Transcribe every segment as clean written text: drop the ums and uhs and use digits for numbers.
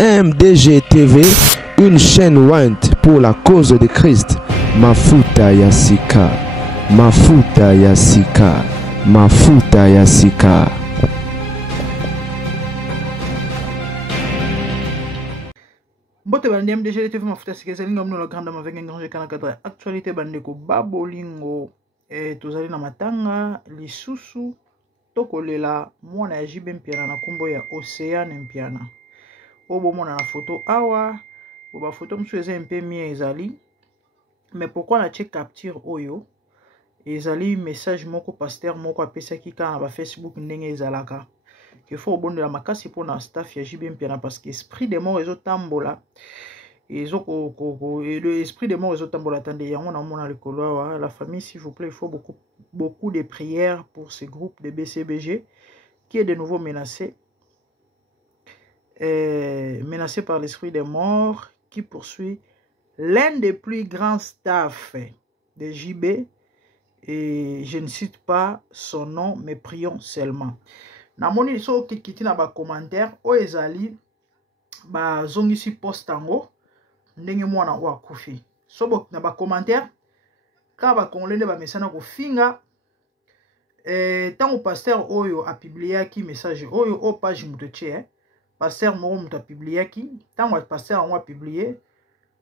MDG TV, une chaîne Went pour la cause de Christ. Mafuta ya sika, mafuta ya sika, mafuta ya sika. Mbote bandi MDG TV mafuta sika zelinga mno la grande mavenga nganje kana katra actualité bandeko babolingo tozali na matanga lisusu tokolela mwana ya jibe mpiana na kombo ya Océane mpiana. Obo mona na photo awa, oba photo msu eza mpe mie ezali. Mais pourquoi na check capture oyo? Ezali message moko pasteur moko apesaki ka na ba Facebook ndenge ezalaka. Que faut obondela makasi pour na staff ya JB mpiana parce que esprit de mort ezotambola. Le esprit de mort ezotambola tande yango na mona likolo awa. La famille s'il vous plaît, il faut beaucoup de prières pour ce groupe de BCBG qui est de nouveau menacé. Menacé par l'esprit des morts qui poursuit l'un des plus grands staffs de JB, et je ne cite pas son nom mais prions seulement. Na moni so kiti na ba commentaire o ezali ba zongisi postango ndenge mwana wa kufi so na ba commentaire ka ba kongolende ba mesana ko finga tango pasteur oyo a publié message oyo o page mutoche pasteur moko muto a publié tango pasteur a publié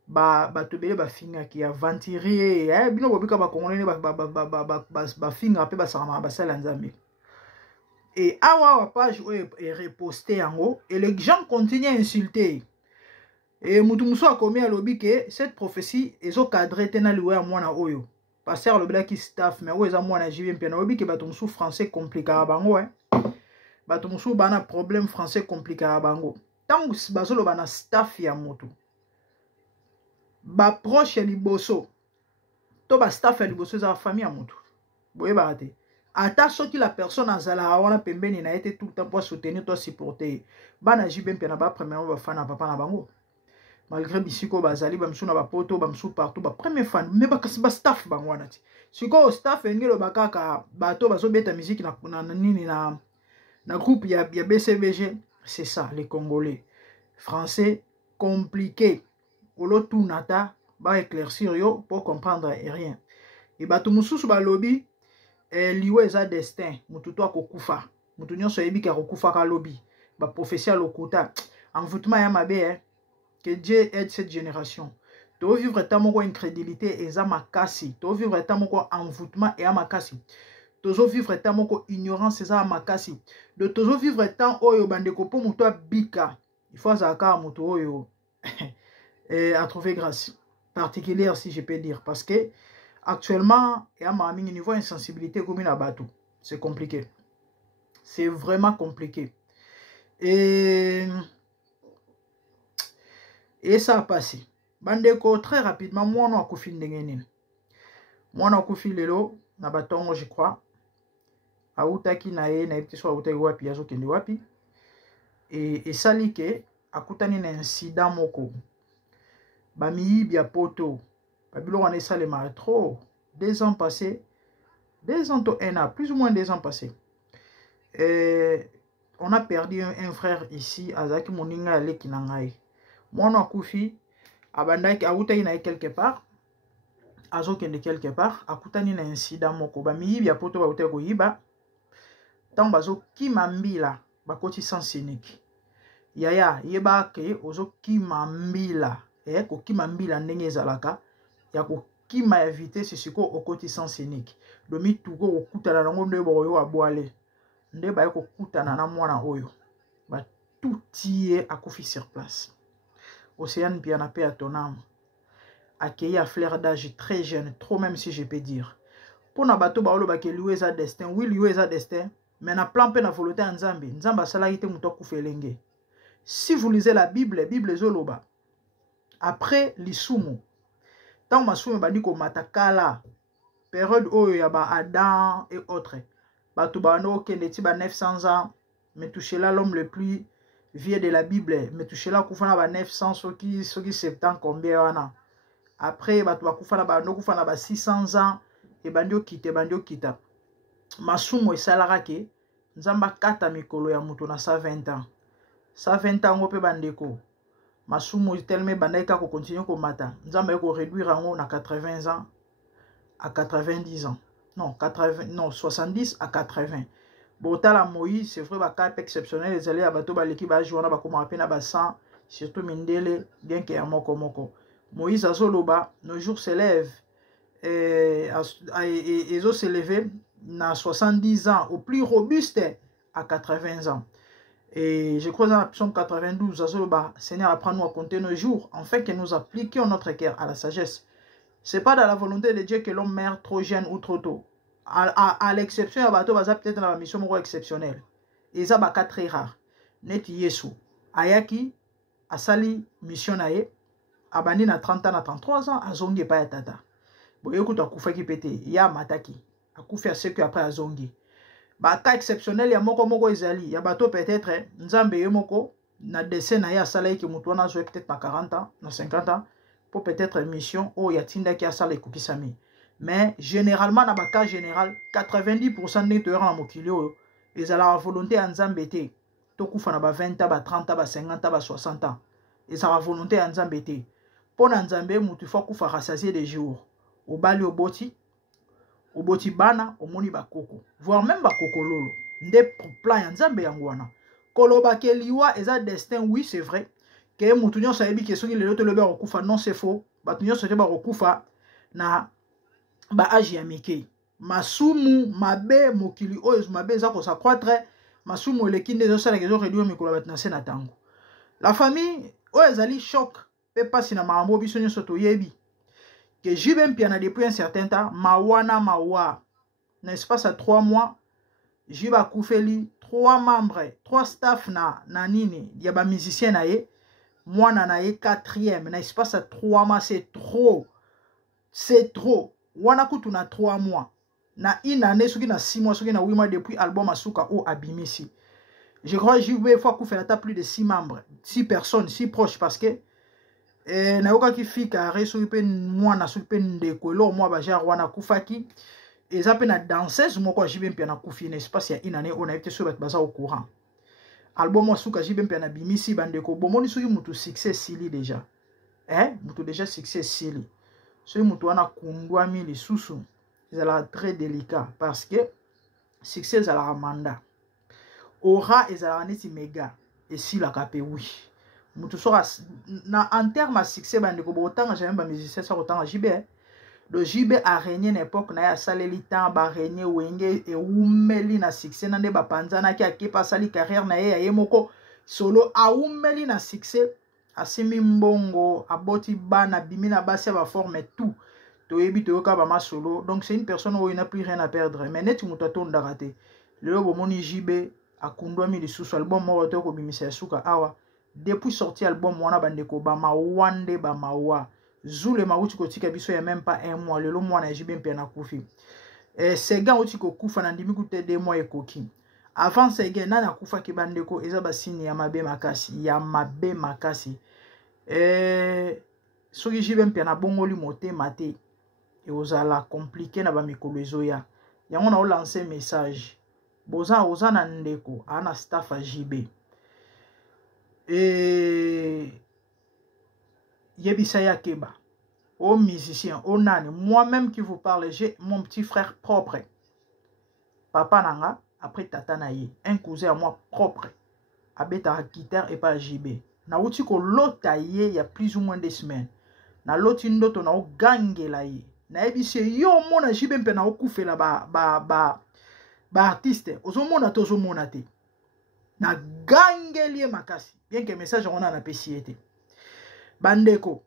ba tobele ba finga ki aventurier bino bobika ba kongolene ba finga pe ba sama ba sala nzambe. Et awa page est repostée en haut et les gens continuent à insulter. Et mutumso a commis à lobby que cette prophétie est au cadre tena liwe à mwana oyo. Pasteur le black staff mais oyo za mwana jibe mpena lobby que batumso français compliqué à bango batumso bana problème français compliqué à bango. Tant bazolo bana staff ya moto. Ba proche liboso. To ba staff ya liboso za famille ya moto. Boye barate. Ata soki la personne azala wana pembeni na été tout le temps pour soutenir toi supporter bana jibe mpena ba premièrement ba fan na papa na bango malgré bisiko bazali ba msuna ba poto ba msu partout ba premier fan mais ba kasi ba staff bango wana ti siko staff ngelo bakaka bato bazo beta musique na nini na groupe ya BCBG. C'est ça les Congolais français compliqué olo tout nata ba éclaircir yo pour comprendre rien et bato mususu ba lobby liwe eza destin mutu to akokufa mutu nyonso yebi ka kokufa ka lobby ba prophétie lokuta envoûtement ya mabe que Dieu aide cette génération to vivre tamoko incrédulité eza makasi to vivre tamoko envoûtement et makasi tozo vivre tamoko ignorance eza makasi de tozo vivre tam oyo bandeko po mutu abika il faut azaka mutu oyo à trouver grâce particulière si je peux dire parce que actuellement, il y a un niveau d'insensibilité comme une abatou. C'est compliqué. C'est vraiment compliqué. Et ça a passé. Bandeko, très rapidement, moi, on a koufi n'dengenine. Moi, on a koufi lelo, na batongo, je crois. Aoutaki nae, na epti so aoutaki wapi, yazo kende wapi. Et ça like, akutani na incident moko. Bami bia poto. Babylone on est salé trop. 2 ans passés. 2 ans to 1 an. Plus ou moins 2 ans passés. Et on a perdu un frère ici. Azaki moninga ale kinangai. Moi on a koufi. Abandaki aoutaki na quelque part. Azo kende quelque part. Akutani na incident moko. Bami bia poto ba uteko yiba. Tant bazo kimambila. Bakoti sans cynique. Yaya yeba ke ozo kimambila. Ko kimambila ndenge ezalaka. Yako kima éviter c'est ce au côté sans scénique domi tuko okutana na ngombe boyo aboale nde ba ko kutana na mwana oyo ba tout tié akufi sur place. Océane bien à paix à ton âme accueilli à fleur d'âge très jeune trop même si je peux dire pour na bato ba olo ba ke liwe za destin oui liwe za destin mais na plan pe na volonté nzambe nzamba sala ite muto kufelenge. Si vous lisez la Bible zoloba après l'isumu tant masumu bandi ko matakala période oyo ya ba Adam et autres bato bano kende ti ba 900 ans mais touché là l'homme le plus vieux de la Bible mais touché là kufana ba 900 soki 70 combien wana après bato bakufana ba no kufana ba 600 ans et bandio kita masumu esalaka ke nzamba kata mikolo ya mutu na 120 ans 120 ans ngo pe bandeko masumu tellement bandeka ko continuer ko mata nzamba ko réduire ngo na 80 ans à 90 ans non 70 à 80 botala Moïse c'est vrai ba cas exceptionnel les allés à bateau ba l'équipe ba jouer na ba koma pena ba 100 surtout mindele bien que moko Moïse azoloba nos jours s'élèvent et ils ont s'élevé na 70 ans au plus robuste à 80 ans. Et je crois dans la psaume 92, azoloba Seigneur apprends-nous à compter nos jours afin que nous appliquions notre cœur à la sagesse. C'est pas dans la volonté de Dieu que l'homme meurt trop jeune ou trop tôt. À l'exception, il y a peut-être dans la mission exceptionnelle. Et ça va très rare. Net Yesu. Ayaki, asali mission nae, abani na 30 ans, na 33 ans, azongi pa ya tata. Bon, écoute, akufa ki pete, ya mataki. Akufa ce que après azongi. Ba cas exceptionnel, ya moko ezali. Ya bato peut-être, nzambe ye moko, na dessin na ya asala ki mutu wana zo peut-être na 40 ans, na 50 ans. Pour peut-être mission ou yatinda qui a ça les kokisami mais généralement dans le cas général 90% des tueurs en mokilio ils ont la volonté en zambete to kufa na ba 20 ans ba 30 ans ba 50 ans ba 60 ans ils ont la volonté en zambete pour nzambe mutu faut kufa rassasier des jours au bali au boti bana au moni ba koko voire même ba koko lolo nde plan en nzambe yangwana koloba ke liwa eza destin oui c'est vrai que mutu nyonso ayebi ke soki lelo tolobi akokufa non c'est faux bato nyonso te bakokufa na ba age ya mike masumu mabe mokili oyo mabe eza kosaccroître masumu eleki nde ezosalaka ezoreduire mikolo ya bato na se na ntango la famille oyo ezali choc mpe mpasi na makambo biso nyonso toyebi ke jibe mpiana depuis un certain temps mawa na espace ya 3 mois jibe akufeli 3 membres 3 staff na nini ya bamusicien na ye mwana na ye 4e na espace à 3 mois c'est trop wana kutu na 3 mois na une année soki na 6 mois soki na 8 mois depuis album asuka o abimisi je crois JB fois qu'on fait la plus de 6 membres 6 personnes 6 proches parce que na yoka ki fika reso pe mwana soki pe ndeko lo moi ba jar wana kufaki eza pe na danseuse moko JB mpe na kufi na espace ya une année on a été sur baza au courant album asuka jibe mpe na bimisi bandeko bomoni soki mutu succès sili déjà mutu déjà succès sili soki mutu wana kundwami lisusu ezala très délicat parce que succès ezalaka manda aura ezalaka neti méga esilaka pe oui mutu soka na en terme ya succès bandeko botanga jamais bamusicien sa kotanga jibe le jibe a régné na époque na ya saleli temps ba régné wenge e umeli na succès na nde bapanzana ki akepa sali carrière na ye ya ye moko solo a umeli na succès asimi mbongo aboti bana bimina basi ba forme tout toyebi toyoka ba masolo donc c'est une personne où il n'a plus rien à perdre mais net muta tonda raté le bomoni jibe akundwami lisusu album moko to ko bimisa suka awa depuis sorti album wana bandeko ba mawande ba mawa Zoule mauti kotika biso ya même pas 1 mois lelo mwana jibe mpe na kufi sega uti ko kufa na ndimi kute 2 mois ekoki avant sega na kufa ki bandeko eza basini ya mabe makasi soki jibe mpe na bongoli motema te e ozala compliqué na ba mikolo ezoya yango na o lancer message boza na ndeko ana staff a jibe Yebisa Yakeba, ô musicien, ô nani, moi-même qui vous parle, j'ai mon petit frère propre. Papa Nanga, après Tata Naye, un cousin à moi propre. Abeta guitare et pas JB. Na uti ko lotaye il y a plus ou moins 2 semaines. Na lotindo to na o gange la ye. Na ebise yo mona JB mpe na o kufela ba artiste. Ozo mona tozo mona te. Na gange lié makasi. Bien que message on a na pesiete. Bandeko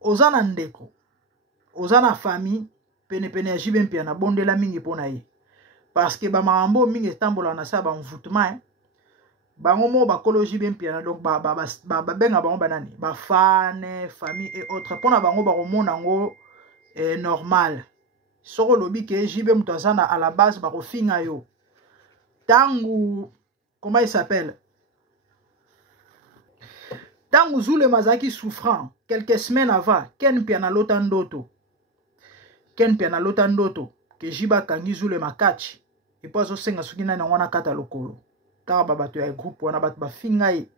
ozana ndeko ozana famille pene ya jibe mpia na bondela mingi pona ye parce que ba maambo mingi tambola na sa ba mvutuma bango mo bakolo jibe mpiana donc benga bango banani bafane famille et autres mpona bango bakomona yango normal soko lobi ke jibe moto aza na à la base bakofinga yo tangu comment il s'appelle tangu Zule mazaki souffrant quelques semaines avant ken piana lota ndoto ke jiba kangi Zule makachi et puis azosenga soki nani wana kata lokolo kaka babato ya groupe wana bato bafinga ye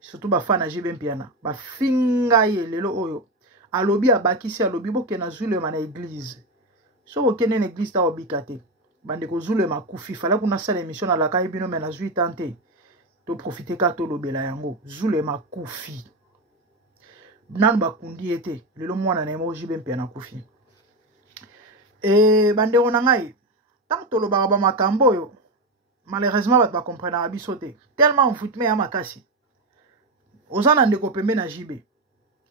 surtout bafana jibe mpiana bafinga ye lelo oyo alobi abakisi alobi bokena Zule na église so bokene na église ta obika te bandeko Zule makufi fala kuna sala émission na lakai bino mena zui tante to profiter ka to lobela yango Zule makufi nan bakundi ete lelo mwana na emo jibe mpiana kufi bandeko na ngai tant to lobaka ba makambo yo malheureusement bato bakomprena biso te tellement mfutme ya makasi ozana ndeko pembe na jibe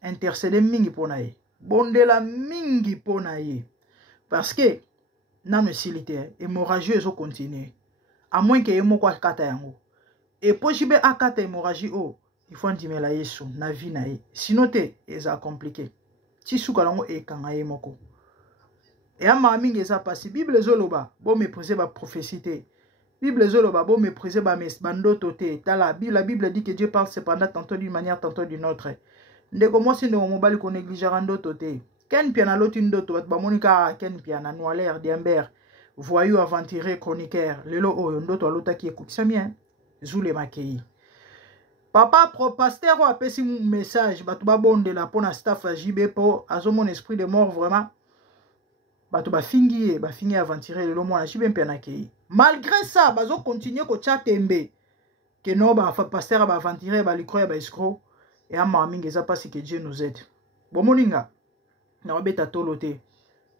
intercéder mingi pona ye bondela mingi pona ye parce que nano esili te hémorragie ezo continuer à moins que ye moko akata yango et po jibe akata hémorragie o il faut ndimela yesu na vie na ye sinon te eza compliqué ti suka lango ekanga ye moko et ama mingi eza pasi bible ezoloba bo mépriser ba prophétie te bible ezoloba bo mépriser ba ndoto te la bible dit que Dieu parle cependant tantôt d'une manière tantôt d'une autre ndeko mwasi ndeko mobali ko négligera ndoto te ken piana loti ndoto bat bamonika ken piana noir diamber voyou aventurier chroniqueur lelo oyo ndoto alotaki ekutisa bien Zule makei papa pasteur o apesi message bato babondela pona staff ya JB po azomona esprit de mort vraiment bato bafingi aventurier lelo mwana JB mpiana kei malgré ça bazo continuer ko tia tembe que no ba pasteur ba aventurier ba likroya ba escroc et ama mingi eza pasi que Dieu nous aide bomoninga na babeta tolo te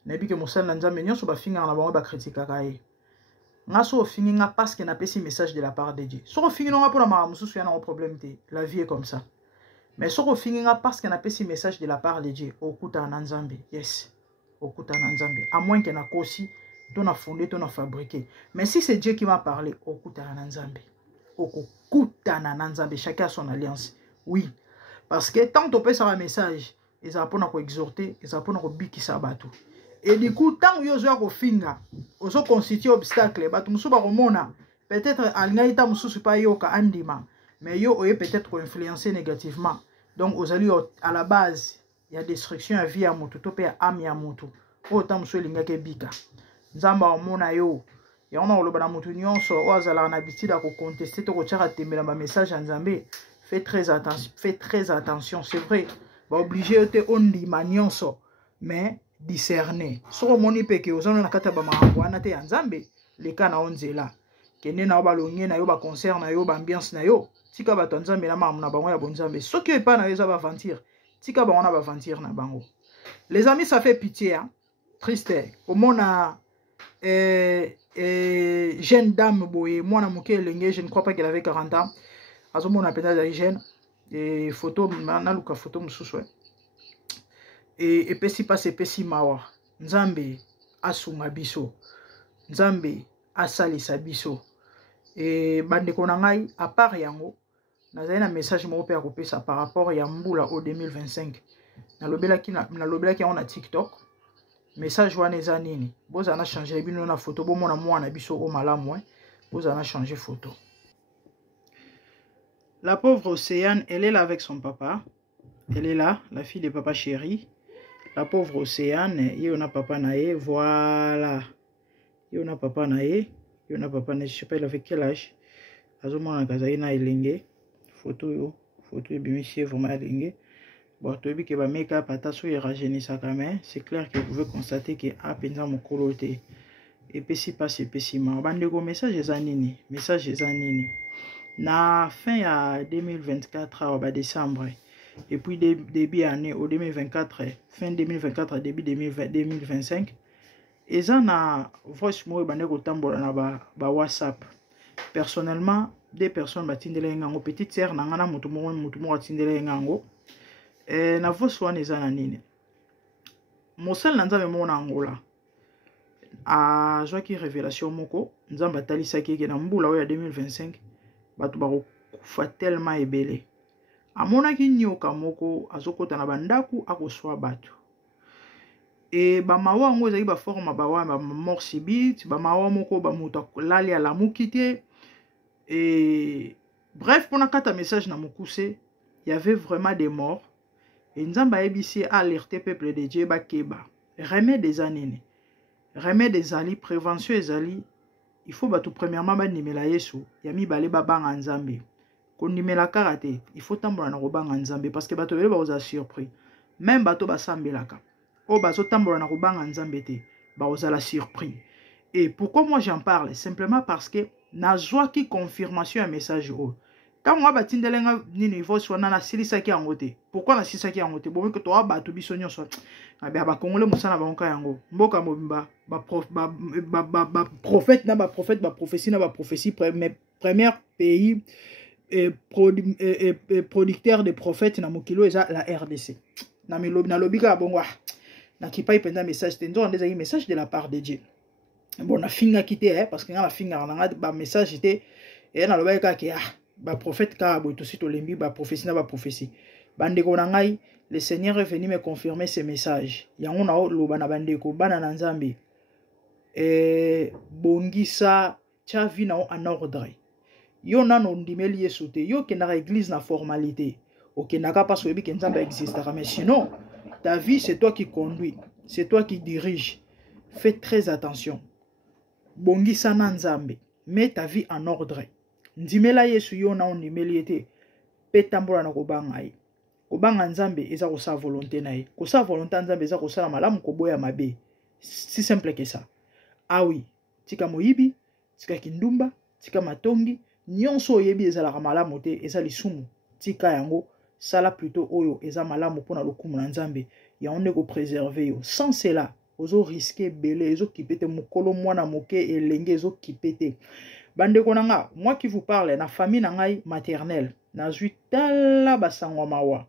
nayebi ke mosala na nzambe nyonso bafingaka na bango bakritikaka ye nga so ofingi nga parce que napesi message de la part de Dieu soko ofingi nonga mpona makambo mosusu ya nango problème te la vie est comme ça mais soko ofingi nga parce que napesi message de la part de Dieu okutana na nzambe yes okutana na nzambe à moins que nakosi to na fondé to na fabriqué mais si c'est Dieu qui m'a parlé okutana na nzambe okokutana na nzambe chacun a son alliance oui parce que tant topesa un message ezala mpona koexhorte ezala mpona kobikisa bato et du coup tant yo ozoya kofinga ozo constitue obstacle bato mosusu bakomona peut-être alingai ta mosusu pa yoka andima mais yo oye peut-être koinfluencer négativement donc ozali à la base ya destruction ya vie ya motu to pe ya ame ya motu oyo ta mosusu elingaki ebika nzambe amona yo yango na koloba na motu nyonso oyo azalaka na habitude ya koconteste to kotiaka tembela bamessage ya nzambe fais très attention c'est vrai obligé te ondima nyonso mais discerner soko moni peke ozana na kata ba makambo wana te ya nzambe leka na onzela kende na balonge na yo ba concert na yo ba ambiance na yo tika bato nzambe na mamu na bango ya bonzambe soki epa na yo eza ba aventure tika bango na ba aventure na bango les amis ça fait pitié hein? Triste omona jeune dame boye mwana moke elenge je ne crois pas qu'elle avait 40 ans azomona pena za jeune et photo naluka photo mosusu et epesi pasi epesi mawa nzambe asunga biso nzambe asalisa biso et bandeko na ngai à part yango nazali na message moko pe ya kopesa par rapport ya mbula au 2025 nalobelaki yango na TikTok message wana eza nini bozala na changer bino na photo bomona mwana biso o malamu bozala na changer photo. La pauvre Océane, elle est là avec son papa. Elle est là, la fille de papa chéri. La pauvre Océane, il y a papa naé, voilà. Il y a papa naé, il y a papa naé, je sais pas il avait quel âge. Azoma na kazaina elenge. Photo bimisi vraiment elenge. Bon, tu vois que ba make-up ataso ya rajeuni ça quand même. C'est clair que vous pouvez constater que a penza mokolo te. Et puis si passe et puis si ma bandeko message ezanini, message ezanini. Na fin ya 2024 au décembre et puis début année au 2024 fin 2024 début 2025 eza na voice mo bande ko tambola na ba WhatsApp personnellement des personnes batindela ngango petite sœur na ngana mutu mo atindela ngango na voice wana eza na nini mosala na nzambe mo na ngola a joaki révélation moko nzamba talisaki ke na mbula oya 2025 bato kufa tellement ebele. Amona ki nyoka moko azokota na bandaku akoswa bato. Et ba mawa ngo ezali ba forme ba wa ba mort subite, ba mawa moko ba muta lali ala mukite. Et bref, pour nakata message na mukuse, il y avait vraiment des morts. Et Nzamba ebisi a alerté peuple de Dieu ba keba. Remède des années. Remède des ali, prévention des ali. Il faut tout premièrement ba nimela Yesu, yami bale ba banga Nzambe. Ko nimela karate, il faut tambola na robanga Nzambe parce que bato bele ba oza surpris. Même bato ba sambelaka. O bazo tambola na robanga Nzambe te, ba oza la surpris. Et pourquoi moi j'en parle? Simplement parce que na joie qui confirmation un message o. Quand moi batindelenga nini il faut soit na silisa ki angote. Pourquoi na silisa ki angote? Bon que toi bato biso nyonso. Ba Congolais musana ba onka yango. Mboka mobimba ba prophète na ba prophète ba prophétie na ba prophétie premier pays producteur de prophètes na mokilo eza la RDC. Na milobi na lobika bongwa. Na kipai penda message te ndo ndeza message de la part de Dieu. Bon na finga kité parce que na finga na ba message était et na lobika ki ba prophète ka bo to sito lembi ba prophétie na ba prophétie. Bandeko na ngai, le Seigneur est venu me confirmer ce message. Yango na loba na bandeko bana na Nzambe. Bongisa tia vi na en ordre. Yo nano ndimeli Yesu te, yo ke na église na formalité. Ok naka parce que bi Nzambe existera, mais sinon ta vie c'est toi qui conduis, c'est toi qui dirige. Fais très attention. Bongisa na Nzambe, mets ta vie en ordre. Ndimela Yesu yo na ndimeli ete petambola na kobanga ye. Kobanga Nzambe eza ko sa volonté na ye. Ko sa volonté Nzambe eza ko sala malamu ko boya mabe. Si simple que ça. Ah oui, tika moyibi, tika kindumba, tika matongi, nyonso yebi eza la malamu te, eza lisumu. Tika yango sala plutôt oyo eza malamu pona lokumu na Nzambe. Ya onde ko préserver yo. Sans cela, ozo risquer belé, ezo kipete mukolo mwana moke elenge ezo kipete. Bande konanga, moi qui vous parle, na famille na ngai maternelle, na zui tala basangwa mawa.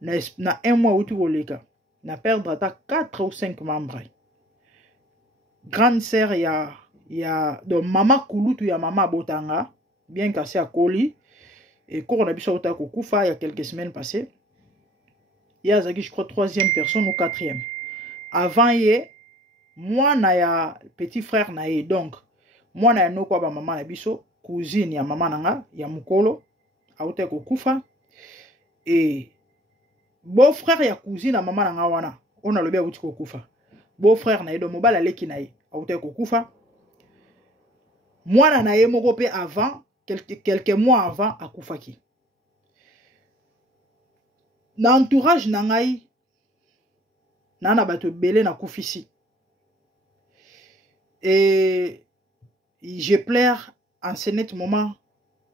Na un mois outi koleka, na perdre ata 4 ou 5 membres. Grande sœur ya donc mama kulutu ya mama botanga, bien cassé à Koli, et quand on a vu ça au Kufa il y a quelques semaines passées, il y a je crois 3e personne ou 4e. Avant hier, moi na ya petit frère na ye donc moi na no kwa ba mama na biso cousine ya mama nanga ya mukolo auta ko kufa et beau frère ya cousine na mama nanga wana on a lobi auti ko kufa beau frère na ye do mobala leki na ye auta ko kufa moi na ye moko pe avant quelques mois avant akufaki na entourage na ngai nana bato belé na kufisi et je pleure en ce net moment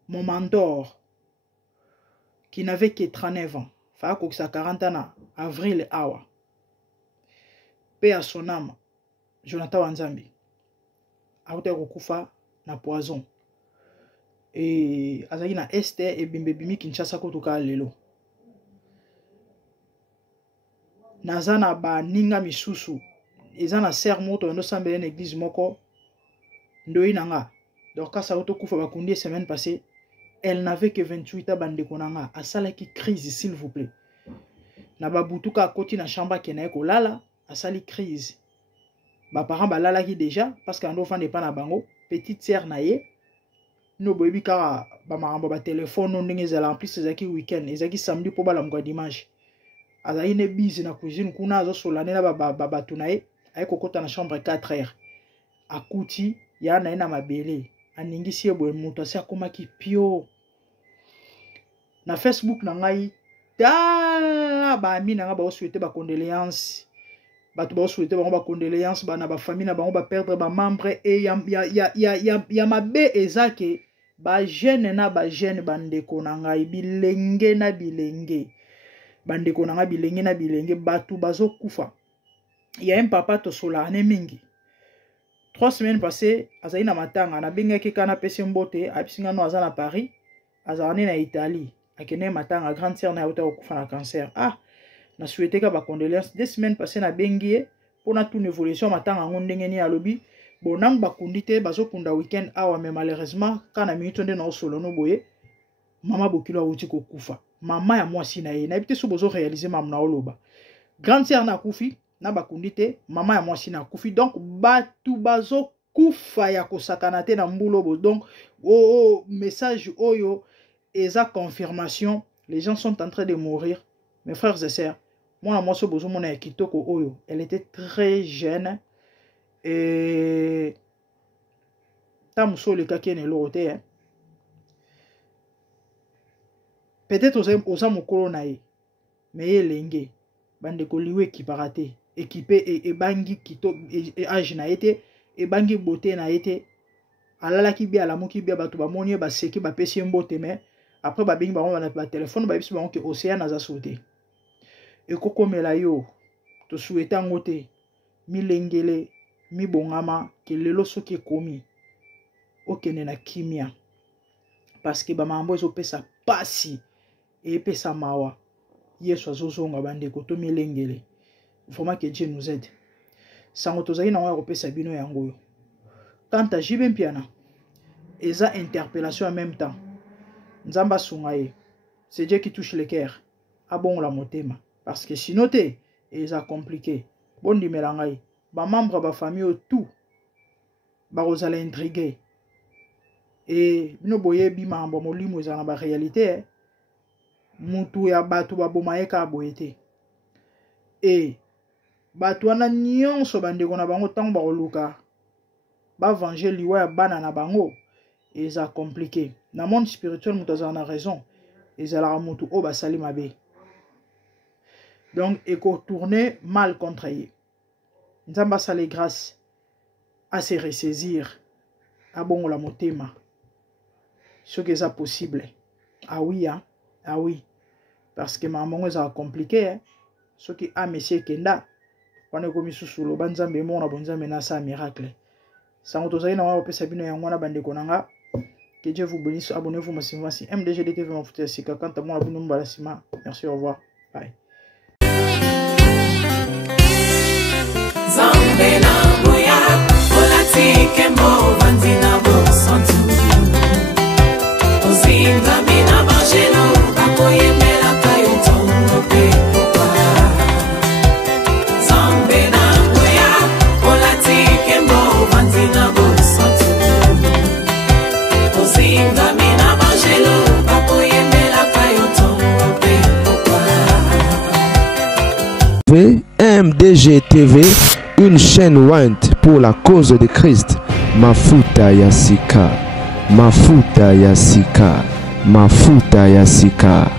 mon mentor qui n'avait que 39 ans. Fa ko sa 40 ans avril awa. Paix à son âme. Jonathan Wanzambi. Aouta kokufa na poison. Et azaki na este et bimbebimi Kinshasa kotoka lelo. Nazana ba ninga misusu. Ezana ser moto ndo sambele na église moko. Ndoi nanga. Donc quand ça auto kufa bakundi semaine passée, elle n'avait que 28 ans bande konanga. Asala ki crise s'il vous plaît. Na babutuka koti na chamba kenaye ko lala, asali crise. Ba parents ba lala ki déjà parce qu'un enfant n'est pas na bango, petite sœur na ye. No boyebi ka ba maramba ba téléphone no ndenge zala en plus ezaki week-end, ezaki samedi po bala mko dimanche. Azali ne busy na cuisine kuna azo solane na ba tunaye, ay kokota na chambre 4h. Akuti ya na ina mabele aningisi ebo muto asi akomaki pio na Facebook na ngai ta ba ami na nga ba souhaiter ba condoléances bato ba souhaiter ba condoléances ba na ba famille na bango ba perdre ba membre et ya mabe ezake ba jeune na ba jeune bandeko na ngai bilenge na bilenge bandeko na nga bilenge na bilenge bato bazo kufa ya un papa to solane mingi 3 semaines passées, azali na matanga na bengaki kana pesi mbote abisinga no azana Paris, azani na Italie, akene matanga grande sœur na auta okufa na cancer. Ah, na souhaité ka ba condoléances 2 semaines passées na bengie pour na toute évolution matanga ngondenge ni alobi, bonang ba kundite bazokunda week-end awa mais malheureusement kana minute nde na solo no boye, Mama bokilo auti ko kufa. Mama ya mwasi na ye. Na ebite so bozo réaliser mamna oloba. Grande sœur na kufi, na bakundite, mama ya mwasi na kufi. Donc batu bazo kufa ya kosakana te na mbulobo. Donc message oyo eza confirmation, les gens sont en train de mourir. Mes frères et sœurs, moi so bozo mona kitoko oyo, elle était très jeune et tamuso le kakene lorote. Peut-être osa mokolo na ye, mais elenge bande ko liwe kiparate, équipé et bangi kito et âge na été et bangi beauté na été alala ki bia la moki bia batu ba moni ba seki ba pesi mbote mais après ba bingi ba on ba téléphone ba biso ba on ke océan aza sauté et kokomela yo to souhaiter ngote milengele mi bongama ke lelo soki komi okene na kimia parce que ba mambo ezo pesa pasi et pesa mawa yesu azozonga bande ko to milengele. Vraiment que Dieu nous aide. Sango tozali na wa pesa bino yango yo. Quant à Jibé Piana, eza interpellation en même temps. Nzamba sungaye. C'est Dieu qui touche le cœur. Abon la motema. Parce que sinon te, eza compliqué. Bon di melangaye. Ba membre ba famille tout. Ba rozala intrigué. Et bino boye bi mambo molimo eza na ba réalité. Mutu ya batu ba bomaeka boyete. Et batu wana nyonso bandeko na bango tango ba koluka ba venger liwa ya bana na bango eza compliqué. Na monde spirituel mutu azana raison ezala mutu o ba sali mabe. Donc eko tourner mal contre ye. Nzamba sale grâce à se ressaisir à bon la motema. Ce que ça possible. Ah oui hein. Ah oui. Parce que maman est compliqué hein. Ce qui a monsieur Kenda wana komi susulo banzambe mona bonzambe na sa miracle. Sango tozali na wa pesa bino yango na bande konanga. Que Dieu vous bénisse. Abonnez-vous massivement si MDG TV m'a foutu sika quand à moi la bino mbala sima. Merci, au revoir. Bye. Zambe na boya olati kembo bandina bo santu. Ozinga mina bangelo bakoye mela kayo tongo pe. MDG TV, une chaîne Want pour la cause de Christ. Mafuta ya sika, mafuta ya sika, mafuta ya sika.